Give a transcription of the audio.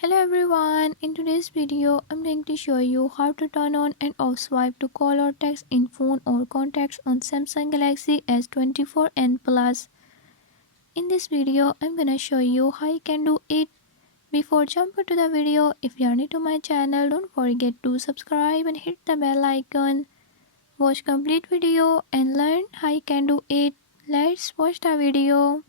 Hello everyone, in today's video I'm going to show you how to turn on and off swipe to call or text in phone or contacts on Samsung Galaxy S24 and Plus. In this video I'm gonna show you how you can do it. Before jumping to the video, if you are new to my channel, don't forget to subscribe and hit the bell icon. Watch complete video and learn how you can do it. Let's watch the video.